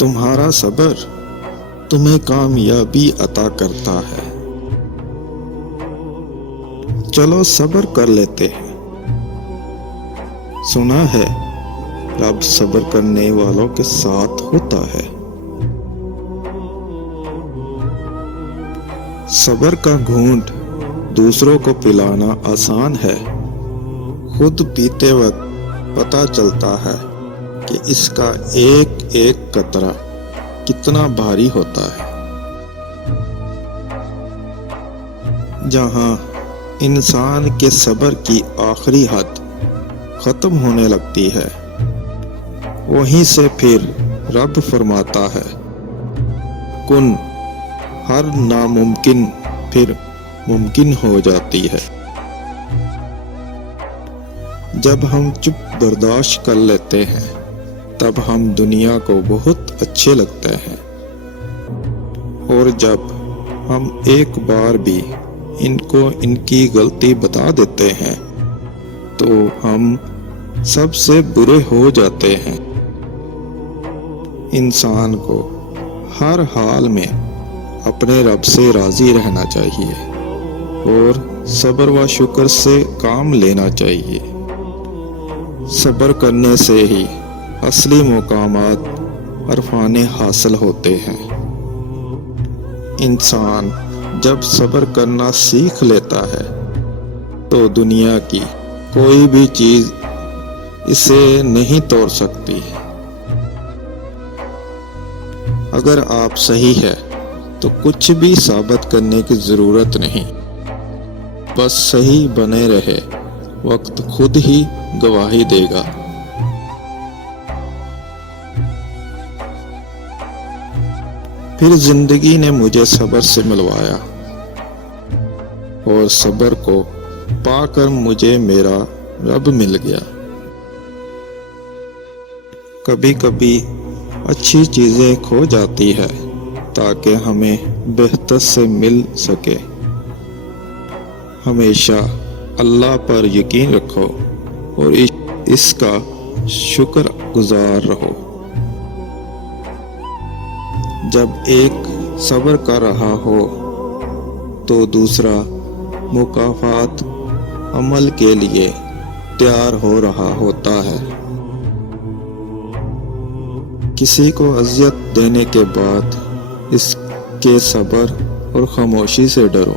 تمہارا صبر تمہیں کامیابی عطا کرتا ہے۔ چلو صبر کر لیتے ہیں۔ سنا ہے رب صبر کرنے والوں کے ساتھ ہوتا ہے۔ صبر کا گھونٹ دوسروں کو پلانا آسان ہے، خود پیتے وقت پتہ چلتا ہے کہ اس کا ایک ایک قطرہ کتنا بھاری ہوتا ہے۔ جہاں انسان کے صبر کی آخری حد ختم ہونے لگتی ہے، وہیں سے پھر رب فرماتا ہے کن، ہر ناممکن پھر ممکن ہو جاتی ہے۔ جب ہم چپ برداشت کر لیتے ہیں تب ہم دنیا کو بہت اچھے لگتے ہیں، اور جب ہم ایک بار بھی ان کو ان کی غلطی بتا دیتے ہیں تو ہم سب سے برے ہو جاتے ہیں۔ انسان کو ہر حال میں اپنے رب سے راضی رہنا چاہیے اور صبر و شکر سے کام لینا چاہیے۔ صبر کرنے سے ہی اصلی مقامات عرفانے حاصل ہوتے ہیں۔ انسان جب صبر کرنا سیکھ لیتا ہے تو دنیا کی کوئی بھی چیز اسے نہیں توڑ سکتی۔ اگر آپ صحیح ہے تو کچھ بھی ثابت کرنے کی ضرورت نہیں، بس صحیح بنے رہے، وقت خود ہی گواہی دے گا۔ پھر زندگی نے مجھے صبر سے ملوایا، اور صبر کو پا کر مجھے میرا رب مل گیا۔ کبھی کبھی اچھی چیزیں کھو جاتی ہے تاکہ ہمیں بہتر سے مل سکے۔ ہمیشہ اللہ پر یقین رکھو اور اس کا شکر گزار رہو۔ جب ایک صبر کر رہا ہو تو دوسرا مکافات عمل کے لیے تیار ہو رہا ہوتا ہے۔ کسی کو اذیت دینے کے بعد اس کے صبر اور خاموشی سے ڈرو۔